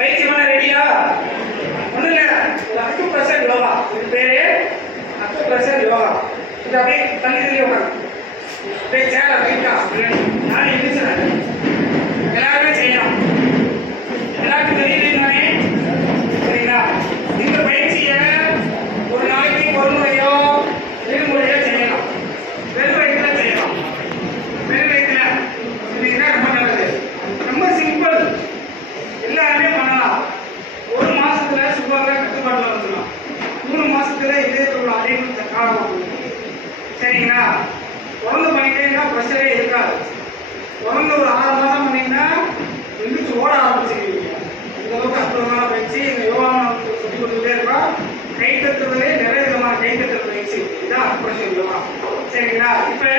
பயிற்சி பண்ண ரெடியா ஒன்றும் இல்லை அக்கு பிரசர் யோகா. இது பேரு அக்கு பிரசர் யோகா. இது அப்படியே தள்ளி தள்ளி உட்காந்து அப்படியே சேர ரைட்டா நான் எந்திரிச்சேன் எல்லாருமே செய்யலாம் எல்லாருக்கும் தெரியுது தானே சரிங்களா இந்த பயிற்சியை ஒரு நாளைக்கு ஒரு முறையோ இரு முறையோ செய்யலாம் வெறும் வயிற்றுல செய்யலாம் வெறும் வயிற்றுல செஞ்சீங்கன்னா ரொம்ப நல்லது ரொம்ப சிம்பிள் எல்லாருமே பண்ணலாம் ஒரு மாசத்துல சுகர்ல கட்டுப்பாடுல வந்துடலாம் மூணு மாசத்துல இதயத்தோட அடைவு காரணம் சரிங்களா? தொடர்ந்து பண்ணிட்டேன்னா ப்ரெஷரே இருக்காது. தொடர்ந்து ஒரு ஆறு மாதம் பண்ணிங்கன்னா எந்திரிச்சு ஓட ஆரம்பிச்சுக்கிறீங்க இந்த அளவுக்கு அற்புதமான பயிற்சி இந்த யோகா நமக்கு சொல்லி கொடுத்துட்டே இருக்கோம். கை தட்டுறதுலே நிறைய விதமான கை தட்டுற பயிற்சி. இதுதான் அக்குரேஷன் யோகா சரிங்களா? இப்போ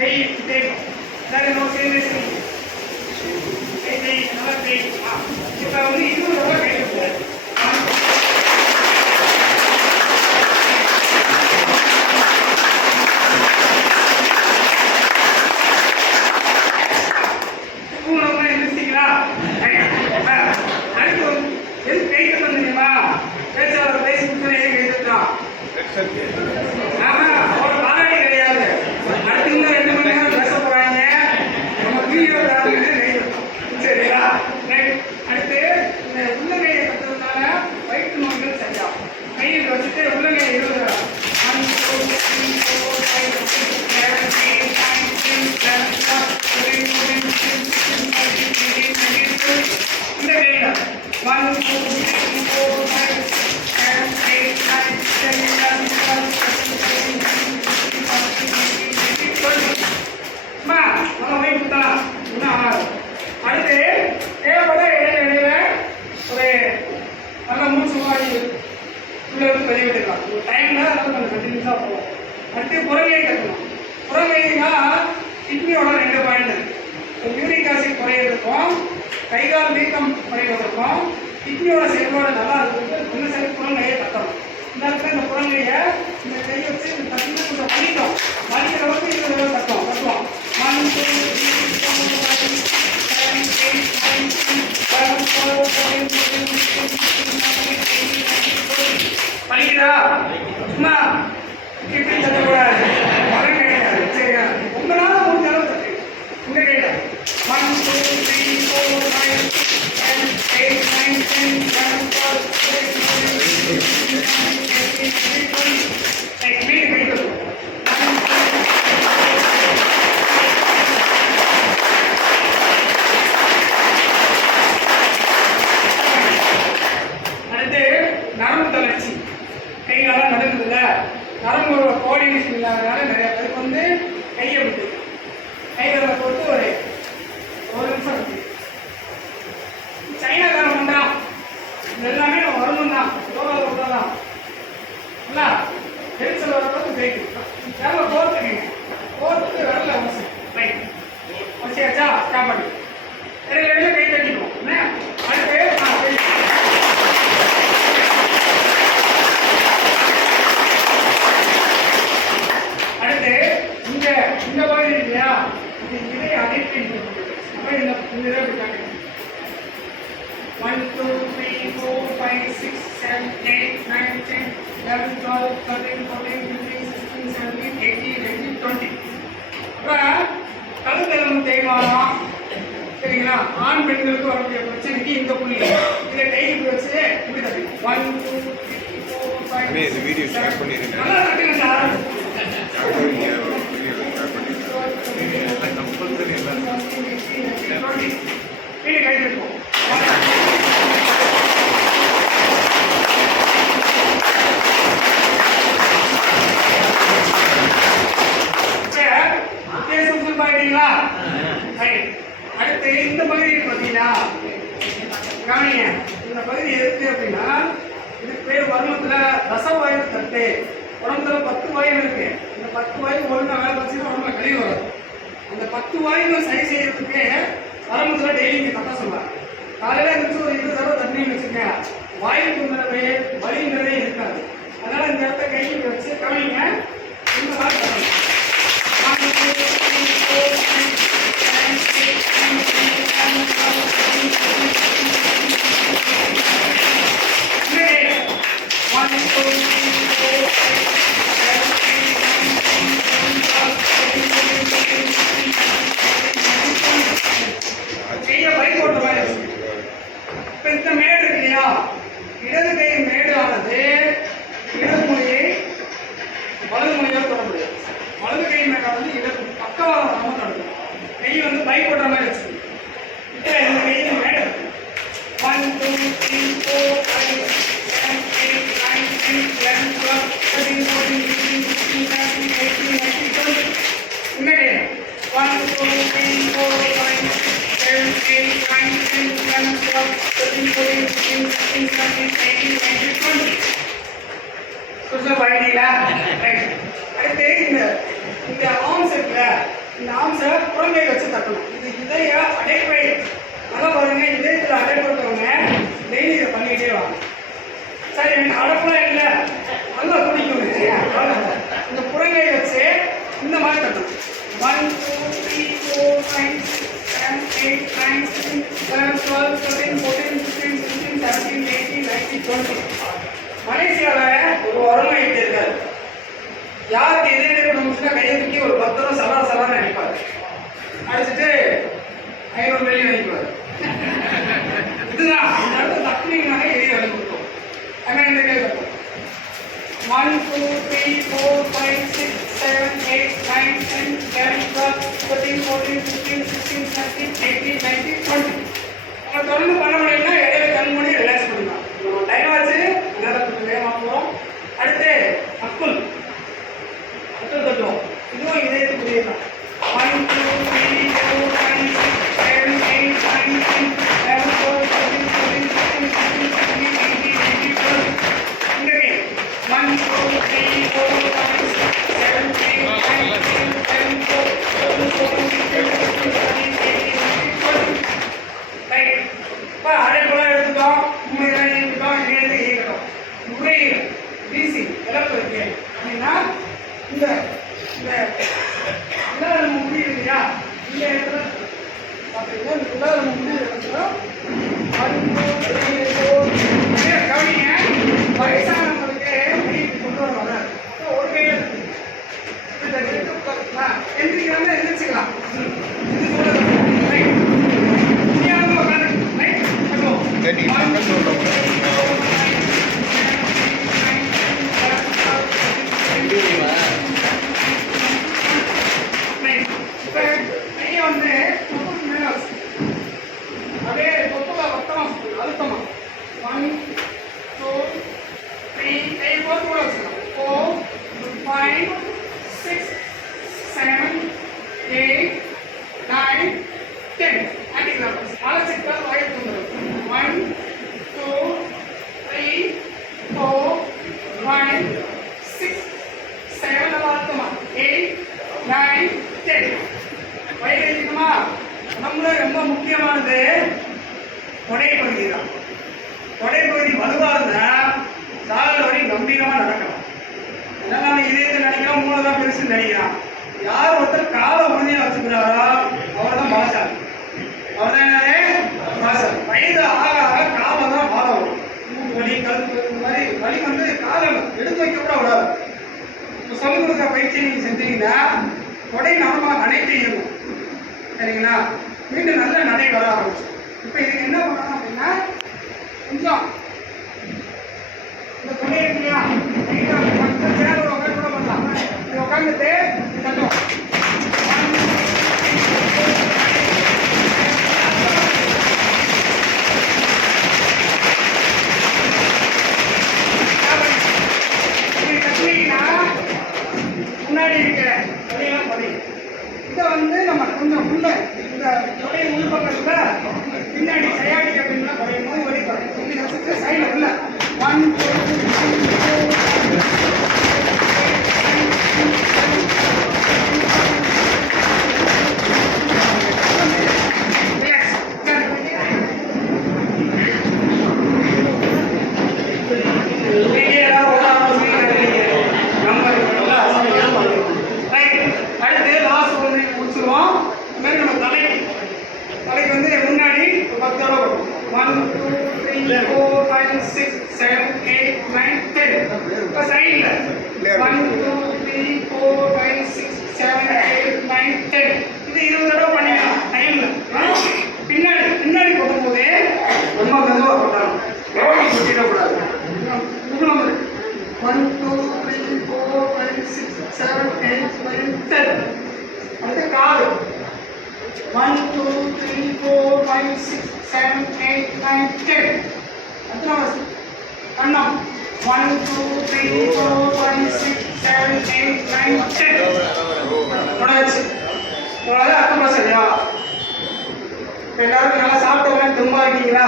கை கை. எல்லாரும் நோ சீரியஸ் கை கை நல்லா கை. இப்போ வந்து இருபது ரூபாய் கை தட்டுறேன் ஆசிட் குறையிறதுக்கும் கை கால் வீக்கம் குறைவதற்கும் கிட்னியோட செயல்பாடு நல்லா இருக்கிறதுக்கு இந்த சைடு கட்டணும் இந்த இடத்துல இந்த புறநிலையை இந்த கையை வச்சு இந்த தண்ணி கொஞ்சம் வலிக்கும் வலிக்கிற அளவுக்கு இருபது தடவை கட்டுவோம் கட்டுவோம் வலிக்குதா சும்மா தட்டக்கூடாது. மரம் கிடையாது சரியா? உங்களால் முடிஞ்ச அளவு தட்டு. உங்க கையில. One two three four five seven eight nine ten eleven twelve thirteen fourteen fifteen sixteen seventeen eighteen nineteen twenty right வீடு கைகள் அடுத்து நரம்பு தளர்ச்சி கை காலம் நடக்குதுல்ல நரம்பு கோஆர்டினேஷன் இல்லாதனால நிறைய பேருக்கு வந்து கையை விட்டு கைகளை போட்டு ஒரு ஒரு நிமிஷம் இருக்கு சைனாக்காரன் பண்றான் இது எல்லாமே நம்ம வரணும் தான் யோகாவில் விடலாம் இல்ல எரிச்சல் வர பார்த்து ஜெயிக்கும் வேலை கோர்த்துக்கீங்க கோர்த்துட்டு வரல அவசியம் ரைட் அவசியாச்சா ஸ்டாப் பண்ணி இடையில இடையில கை தட்டிக்கும் என்ன அடுத்து ஆ, கை. அடுத்து இந்த இந்த பகுதி இருக்கு இல்லையா இது இதய அடைப்பு அப்ப இந்த இந்த இதை இப்படி காட்டுங்க one two three four five six seven eight nine ten eleven twelve thirteen fourteen fifteen sixteen seventeen eighteen nineteen twenty தேய்மானம் சரிங்களா ஆண் பெண்களுக்கு வரக்கூடிய பிரச்சனைக்கு இந்த புள்ளி இதை வச்சு இப்படி one two three four five அண்ணே, பண்ணிடுங்க. நல்லா சார் வீடு கையில் இருக்கும் வித்தியாசம் பாருங்களா சரி அடுத்து இந்த பகுதி பார்த்தீங்கன்னா கவனிங்க இந்த பகுதி எதுக்கு அப்படின்னா இதுக்கு பேர் வருமத்துல ரசவாயு தட்டு. உடம்புல பத்து வாயு இருக்கு. இந்த பத்து வாயு ஒழுங்கா வேலை வச்சு உடம்புல கழிவு வரும். அந்த பத்து வாயுவை சரி செய்யறதுக்கு வரம்புல டெய்லி இங்கே தட்ட சொல்லுவாங்க காலையில இருந்துச்சு ஒரு இருபது தடவை தண்ணி வச்சுக்க வாயு தொந்தரவு வலிங்கிறதே இருக்காது. அதனால இந்த இடத்த கையில் வச்சு கவனிங்க. இந்த மாதிரி Thank you. பாடிட்டீங்களா Right. அடுத்து இந்த இந்த ஆர்ம்ஸ் இருக்குல்ல இந்த ஆர்ம்ஸை புறங்கை வச்சு தட்டணும் இது இதய அடைப்பை அதான் பாருங்க இதயத்தில் அடைப்பட்டவங்க டெய்லி இதை பண்ணிக்கிட்டே வாங்க சரி எனக்கு அடப்பெல்லாம் இல்லை. நல்லா பிடிக்கும் இந்த புறங்கை வச்சு இந்த மாதிரி தட்டணும் one two three four five seven eight nine six eleven twelve thirteen fourteen fifteen sixteen seventeen eighteen nineteen twenty மலேசியாவில் ஒரு உரமா இருக்காரு யாருக்கு இதே நேரம் முடிச்சுன்னா கையை தூக்கி ஒரு பத்து ரூபா சலா சலான்னு அடிப்பார். அடிச்சுட்டு ஐநூறு வெள்ளி அடிப்பார் இதுதான் இந்த இடத்துல தக்குனீங்கனாலே எரிய வேலை கொடுக்கும் அதுமாதிரி இந்த கையில் இருக்கும் one two three four five six seven eight nine ten eleven twelve thirteen fourteen fifteen sixteen seventeen eighteen nineteen twenty உங்களை தொடர்ந்து பண்ண முடியலன்னா எடுத்து வைக்க கூட விடாது இப்போ சொல்லிக் கொடுக்குற பயிற்சி நீங்கள் செஞ்சீங்கன்னா உடை நம்ம அனைத்து இயங்கும். சரிங்களா? மீண்டும் நல்ல நடை வர ஆரம்பிச்சு. இப்போ இதுக்கு என்ன பண்ணணும் அப்படின்னா கொஞ்சம் இந்த துணை இருக்கு இல்லையா கொஞ்சம் உட்காந்து கூட பண்ணலாம். இது உட்காந்துட்டு கொஞ்சம் முன்னாடி இருக்க இதை வந்து நம்ம கொஞ்சம் உள்ள இந்த தொடைய உள்பக்கத்துல பின்னாடி சையாடி அப்படின்னா குறையும் போது வழி குறையும். சைடில் உள்ள ஒன் டூ 1, 2, 3, 4, 5, 6, 7, 8, 9, 10. But side. 1, 2, 3, 4, 5, 6, 7, 8, 9, 10. இது இருபது தடவை பண்ணிக்கலாம் டைம்ல பின்னாடி பின்னாடி போடும்போது ரொம்ப மெதுவாக போடணும் ஓடி சுட்டிடக்கூடாது one two three four five six seven eight nine ten அடுத்து எத்தனை வருஷம் அண்ணா one two three four five six seven eight nine ten முடிச்சு இவ்வளோதான் அர்த்தம் சரியா? இப்போ எல்லாரும் நல்லா சாப்பிட்டவங்க தும்பா இருக்கீங்களா?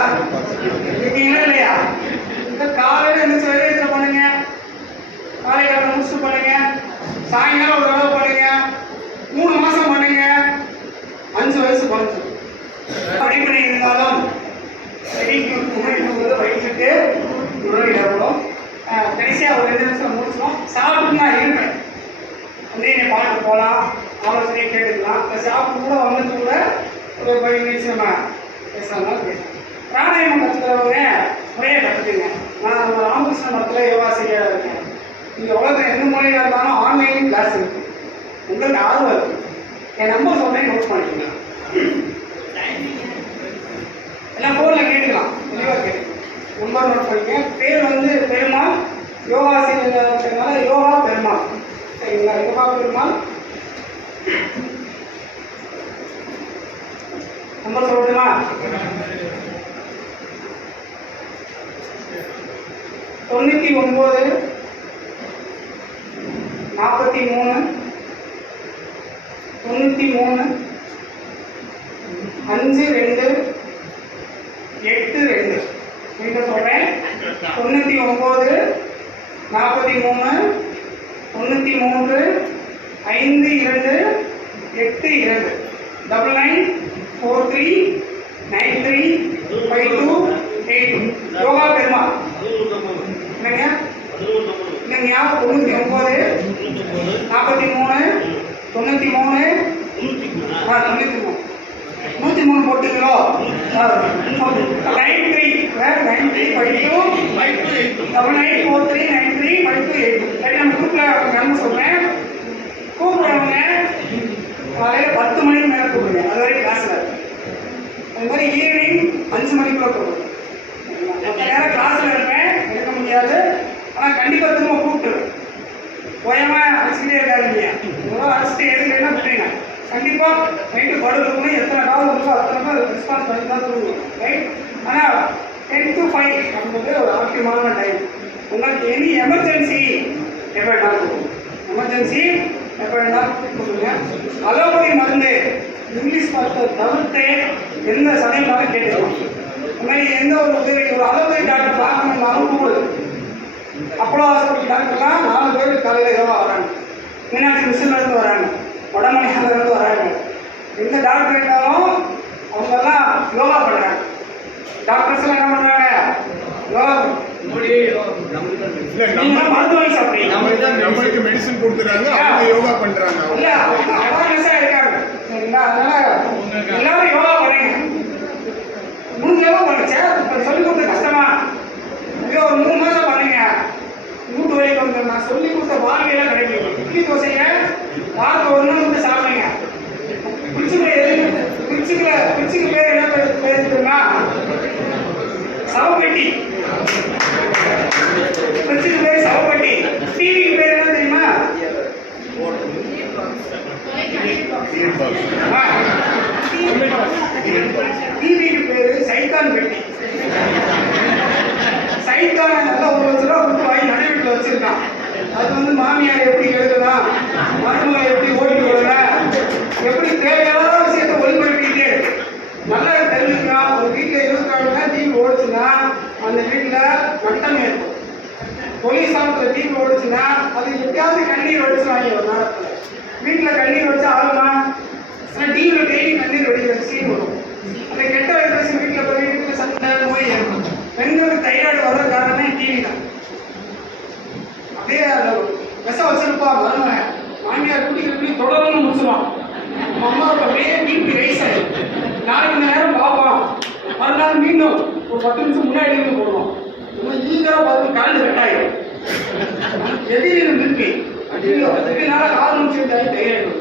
இருக்கீங்களா இல்லையா? இந்த காலையில் இந்த சரீரத்தில் பண்ணுங்க. காலை காலை பண்ணுங்க. சாயங்காலம் ஒரு தடவை பண்ணுங்க. மூணு மாசம் பண்ணுங்க. அஞ்சு வயசு பண்ணுங்க படிமுறை இருந்தாலும் செடிக்கு முன்னாடி வயிற்றுக்கு உறவிடப்படும் கடைசியாக ஒரு ரெண்டு நிமிஷம் முடிச்சோம் சாப்பிட்டு நான் இருப்பேன் வந்து என்னை பார்க்க போகலாம் ஆலோசனை கேட்டுக்கலாம். இப்போ சாப்பிட்டு கூட வந்துட்டு கூட ஒரு ஃபைவ் நிமிஷம் நம்ம பேசலாம் பேசலாம். பிராணாயாமம் கற்றுக்கிறவங்க முறையை கற்றுக்குங்க நான் நம்ம ராமகிருஷ்ண மரத்தில் யோகா இருக்கேன். இங்கே உலகத்தில் எந்த முறையில் இருந்தாலும் ஆன்லைன்லேயும் கிளாஸ் இருக்கு. உங்களுக்கு ஆர்வம் இருக்கு. என் நம்பர் சொன்னேன் நோட் பண்ணிக்கலாம் எல்லாம் ஃபோனில் கேட்கலாம் தெளிவாக கேட்கலாம் உண்மை நோட் பண்ணிக்க பேர் வந்து பெருமாள். யோகா செய்யறதுனால யோகா பெருமாள். சரிங்களா? யோகா பெருமாள் நம்பர் சொல்லட்டுமா தொண்ணூற்றி ஒம்பது நாற்பத்தி மூணு தொண்ணூற்றி மூணு அஞ்சு ரெண்டு எட்டு ரெண்டு. மீண்டும் சொல்கிறேன் தொண்ணூற்றி ஒம்பது நாற்பத்தி மூணு தொண்ணூற்றி மூன்று ஐந்து இரண்டு எட்டு இரண்டு. Double nine four three nine three five two eight yoga பெருமா? என்னங்க? என்னங்க தொண்ணூற்றி ஒம்பது நாற்பத்தி மூணு தொண்ணூற்றி மூணு. ஆ தொண்ணூற்றி மூணு. நூற்றி மூணு போட்டுக்கிறோம். Nine three nine three five two double nine four three nine three five two eight two சரி நம்ம குரூப்பில் நம்பர் சொல்கிறேன் கூப்பிடுறவங்க காலையில் பத்து மணிக்கு மேலே கூப்பிடுங்க. அது வரைக்கும் கிளாஸில் அது மாதிரி ஈவினிங் அஞ்சு மணிக்குள்ளே கூப்பிடுங்க. மற்ற நேரம் கிளாஸில் இருப்பேன் இருக்க முடியாது. ஆனால் கண்டிப்பாக திரும்ப கூப்பிட்டுருவேன். ஓயமா அடிச்சுட்டே இருக்காதீங்க. இவ்வளோ அடிச்சுட்டு எடுக்கலைன்னா விட்டுருங்க. கண்டிப்பாக நைட்டு படுக்கணும் எத்தனை கால் இருக்கோ அத்தனை கால் ரெஸ்பான்ஸ் பண்ணி தான் தூங்குவோம் ரைட் ஆனால் டென் டு ஃபைவ் அப்படின்றது ஒரு ஆக்கியமான டைம் உங்களுக்கு எனி எமர்ஜென்சி எப்போ வேணாலும் எமர்ஜென்சி எப்போ வேணாலும் கொடுங்க அலோபதி மருந்து இங்கிலீஷ் மருத்துவ தவிர்த்து எந்த சமயம்னாலும் கேட்டுக்கலாம். இந்த மாதிரி எந்த ஒரு உதவி ஒரு அலோபதி டாக்டர் பார்க்கணும்னாலும் கூடுது அப்போலோ ஹாஸ்பிட்டல் டாக்டர்லாம் நாலு பேர் காலையில் யோகா வராங்க. மீனாட்சி மிஷின்ல இருந்து வராங்க. வடமலையால இருந்து வராங்க. எந்த டாக்டர் இருந்தாலும் அவங்கெல்லாம் யோகா பண்ணுறாங்க டாக்டர்ஸ் எல்லாம் என்ன பண்ணுறாங்க யோகா மருத்துவம் சாப்பிடுறீங்க. நம்மளுக்கு நம்மளுக்கு மெடிசன் கொடுத்துறாங்க அவங்க யோகா பண்றாங்க. இல்ல அவங்க அவேர்னஸா இருக்காங்க. சரிங்களா அதனால எல்லாரும் யோகா பண்ணுங்க. முடிஞ்ச அளவு பண்ணுங்க சேர் இப்ப சொல்லி கொடுத்த கஷ்டமா இதோ ஒரு மூணு மாசம் பண்ணுங்க மூட்டு வலி வந்து நான் சொல்லி கொடுத்த வாழ்க்கையெல்லாம் கிடைக்கும் இட்லி தோசைங்க வாரத்தில் ஒரு நாள் வந்து சாப்பிடுங்க குச்சிக்குள்ள எது குச்சிக்குள்ள குச்சிக்கு பேர் என்ன பேர் பேர் தெரியுமா சவப்பெட்டி. குச்சிக்கு பேர் சவப்பெட்டி. டிவிக்கு பேர் என்ன தெரியுமா? டிவிக்கு பேரு சைத்தான் பெட்டி. சைத்தான நல்லா ஒரு லட்ச ரூபா கொடுத்து வாங்கி நடு வச்சிருக்கான் அது வந்து மாமியார் எப்படி எழுதலாம் மருமகள் எப்படி ஓடி விடலாம் எப்படி தேவையான விஷயத்தை ஒளிபரப்பிட்டே இருக்கு. நல்லா தெரிஞ்சுக்கலாம் ஒரு வீட்டில் இருபத்தி நாலு மணி டிவி ஓடுச்சுன்னா அந்த வீட்டில் நட்டம் ஏற்படும் போலீஸ் ஆஃபீஸில் டிவி ஓடுச்சுன்னா அது எப்பயாவது கண்ணீர் வடிச்சுவாங்க ஒரு நேரத்தில் வீட்டில் கண்ணீர் வச்சு ஆகுமா? ஆனால் டிவியில் டெய்லி கண்ணீர் வடிக்கிற சீன் வரும். அந்த கெட்ட வைப்ரேஷன் வீட்டில் போய் வீட்டில் சண்டை நோய் ஏற்படும். பெண்களுக்கு தைராய்டு வர காரணமே டிவி தான். அப்படியே அந்த விஷம் வச்சிருப்பா மருமகன். மாமியார் குட்டி குடி தொடர்ந்து முடிச்சுவான். நம்ம அம்மாவுக்கு அப்படியே பிபி ரைஸ் ஆயிடும். நாலு மணி நேரம் பார்ப்போம் மறுநாள் மீண்டும் ஒரு பத்து நிமிஷம் முன்னாடி இருந்து போடுவோம் நம்ம பார்த்து கரண்ட் கட் ஆகிடும் எதிரில் பிபி ஐயோ இதனால கால் முடிச்சு தைராய்டு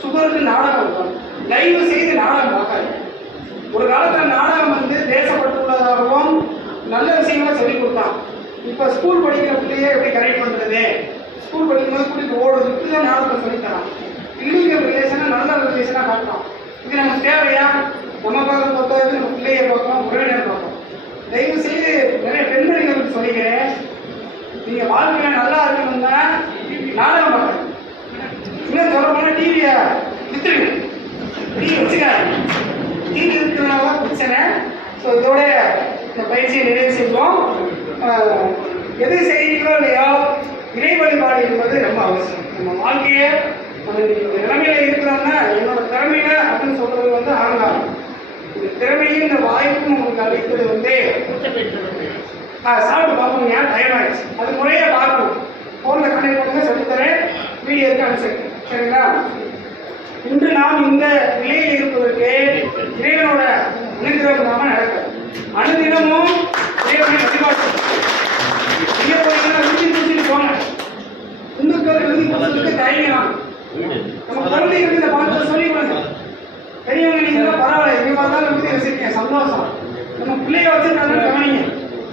சுகருக்கு நாடகம் இருக்கும் தயவு செய்து நாடகம் பார்க்காது. ஒரு காலத்தில் நாடகம் வந்து தேசப்பட்டுள்ளதாகவும் நல்ல விஷயங்களை சொல்லி கொடுத்தான். இப்போ ஸ்கூல் படிக்கிற பிள்ளையே எப்படி கரெக்ட் பண்றது? ஸ்கூல் படிக்கும்போது கூட்டிட்டு ஓடுது இப்படிதான் நாடகத்தை சொல்லி தரான் இல்லீகல் ரிலேஷனை நல்ல ரிலேஷனாக காட்டுறான். இது நமக்கு தேவையா? நம்ம பார்க்க பொறுத்தவரைக்கும் நம்ம பிள்ளையை பார்க்கணும் உறவினர் பார்க்கணும் தயவு செய்து நிறைய பெண்மணிகளுக்கு சொல்லிக்கிறேன் நீங்க வாழ்க்கையில நல்லா இருக்கணும்னா நாடகம் பார்க்கணும். இன்னும் சொல்ல போனா டிவிய வித்துருங்க. டிவி வச்சுக்காங்க டிவி இருக்கிறதுனால தான் பிரச்சனை. ஸோ இதோட இந்த பயிற்சியை நிறைவு செய்வோம். எது செய்கிறோம் இல்லையோ இறை வழிபாடு என்பது ரொம்ப அவசியம். நம்ம வாழ்க்கையை நம்ம இன்னைக்கு நிலைமையில இருக்கிறோம்னா என்னோட திறமையில அப்படின்னு சொல்றது வந்து ஆங்காரம் இந்த திறமையும் இந்த வாய்ப்பும் உங்களுக்கு அளித்தது வந்து சாப்பிட்டு பார்ப்போம். ஏன் டைம் ஆயிடுச்சு அது முறையாக பார்க்கணும் ஃபோனில் கனெக்ட் பண்ணுங்க சொல்லித்தரேன். வீடியோ இருக்கு அனுப்பிச்சிருக்கேன் சரிங்களா? இன்று நாம் இந்த நிலையில் இருப்பதற்கு இறைவனோட அனுகிரகம் நாம நடக்கும் அனுதினமும் இறைவனை வழிபாடு நீங்க போனீங்கன்னா விரும்பி குடிச்சிட்டு போங்க. இந்துக்கள் விரும்பி குடிச்சதுக்கு தயங்கலாம் நம்ம குழந்தைகளுக்கு இந்த பணத்தை சொல்லி கொடுங்க. பெரியவங்க நீங்க பரவாயில்ல எங்க பார்த்தாலும் வந்து வச்சிருக்கேன் சந்தோஷம். நம்ம பிள்ளைய வச்சு நல்லா கவனிங்க.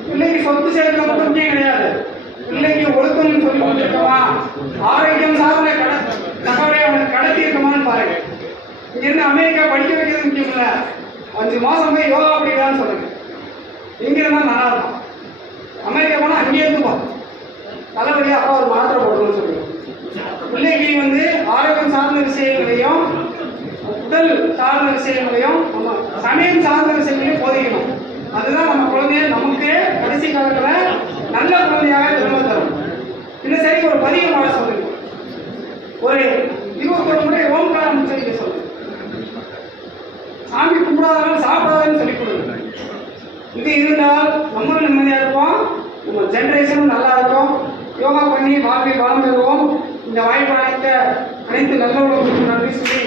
பிள்ளைக்கு சொத்து சேர்க்க மட்டும் முக்கியம் கிடையாது. பிள்ளைக்கு ஒழுக்கம்னு சொல்லி கொடுத்துருக்கோமா? ஆரோக்கியம் சார்ந்த கட தகவலை அவனுக்கு கடத்தி இருக்கமான்னு பாருங்க. இங்க இருந்து அமெரிக்கா படிக்க வைக்கிறது முக்கியம் இல்ல. அஞ்சு மாசம் போய் யோகா படிக்கலாம்னு சொல்லுங்க. எங்க இருந்தா நல்லா இருக்கும். அமெரிக்கா போனா அங்கேயே இருந்து போ தலைவலியா அப்பா ஒரு மாத்திரை போடணும்னு சொல்லுங்க. பிள்ளைக்கு வந்து ஆரோக்கியம் சார்ந்த விஷயங்களையும் உடல் சார்ந்த விஷயங்களையும் நம்ம சமயம் சார்ந்த விஷயங்களையும் போதிக்கணும். அதுதான் நம்ம குழந்தைய நமக்கு கடைசி காலத்துல நல்ல குழந்தையாக திரும்ப தரும். இந்த சரி ஒரு பதிவு பாட சொல்லுங்க. ஒரு இருபத்தொரு முறை ஓம்காரம் உச்சரிக்க சொல்லுங்க. சாமி கும்பிடாதவங்க சாப்பிடாதன்னு சொல்லி கொடுங்க. இது இருந்தால் நம்மளும் நிம்மதியா இருப்போம். நம்ம ஜென்ரேஷனும் நல்லா இருக்கும் யோகா பண்ணி வாழ்வில் வளம் பெறுவோம் இந்த வாய்ப்பு அனைத்த அனைத்து நல்ல நன்றி